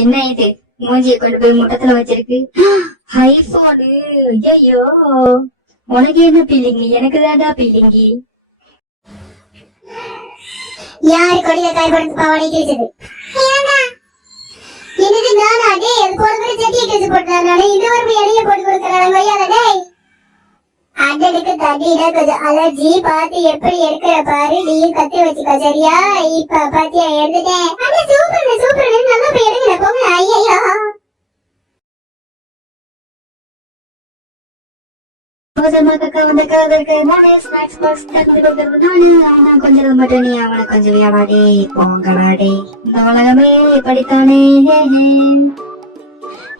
என்ன இது மூஞ்சியை கொண்டு போய் முட்டத்துல வச்சிருக்கு. ஐபோனு. ஐயோ உனக்கு என்ன பீலிங்கி? எனக்கு தான்டா பீலிங்கி. யாரு கொடியில காய் போட்டு பாவாடை கிழிச்சது? என்னது நானா? டேய் அது போன முறை சட்டியை கிழிச்சு போட்டானே, இந்த ஒரு எடைய போட்டு கொடுக்கறாங்க ஐயா. டேய் அண்ணனுக்கு தண்ணியில கொஞ்சம் அலர்ஜி, பார்த்து எப்படி எடுக்கிற பாரு. நீயும் கத்தி வச்சுக்கோ சரியா? இப்ப பாத்தியா எடுத்துட்டேன். அண்ணா சூப்பர் சூப்பர், நல்லா போய் எடுங்க போங்க. ஐயோ கொஞ்சம் மட்டும் நீ அவனை கொஞ்சம் வியாபாடே போங்கடாடே. இந்த உலகமே இப்படித்தானே.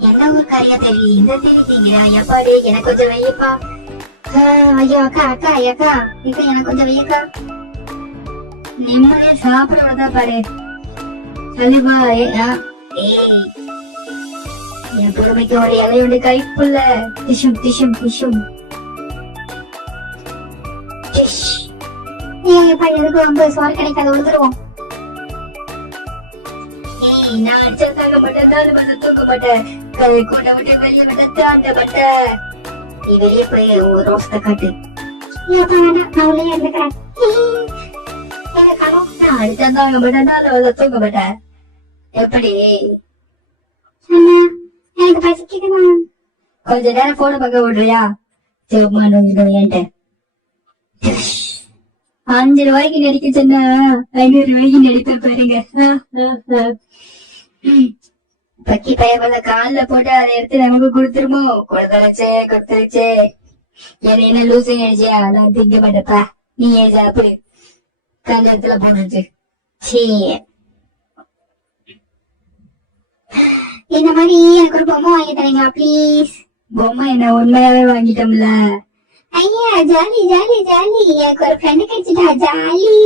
என்ன ஒரு காரியா தெரியல, இந்த தெரிவித்தீங்களா? எப்பாடி எனக்கு கொஞ்சம் வெய்யப்பா. ஐயோ அக்கா அக்கா அக்கா இக்கா எனக்கு கொஞ்சம் வெய்யக்கா. நிம்மதியா சாப்பிடுறதா பாரு. சொல்லிப்பா. என் பொறுமைக்கு ஒரு இலையுண்டு கைப்புள்ள. டிஷும் டிஷும் டிஷும். எதுக்கு ரொம்ப சோறு கிடைக்காது, விழுந்துருவோம். நான் அடிச்சா தாங்க மாட்டேன், தூக்க மாட்டேன். கொண்ட விட்டு வெளியே விட்டு தாண்ட மாட்டேன். நீ வெளியே போய் ஒரு ரோஸ்த காட்டு. நான் உள்ளே இருந்துக்கிறேன். நான் அடிச்சா தாங்க மாட்டேன், தூக்க மாட்டேன். எப்படி எனக்கு பசிக்குதுமா? கொஞ்ச நேரம் போன பக்கம் விடுறியா? என்கிட்ட 5 ரூபாய்க்கு நடிக்க சொன்னா 500 ரூபாய்க்கு நடிப்ப பாருங்க. பக்கி பையன் காலில் போட்டு அதை எடுத்து நமக்கு கொடுத்துருமோ? கொடுத்துருச்சே. என்ன லூசு நினைச்சியா? நான் திங்க மாட்டேப்பா. நீ ஏன் சாப்பிடு. கண்டத்துல போட்டுச்சு. சீ, இந்த மாதிரி எனக்கு ஒரு பொம்மை வாங்கி தரீங்களா ப்ளீஸ்? பொம்மை என்ன உண்மையாவே வாங்கிட்டோம்ல. ஐயா ஜாலி ஜாலி ஜாலி, எனக்கு ஒரு ஃப்ரெண்டு கிடைச்சிட்டா ஜாலி.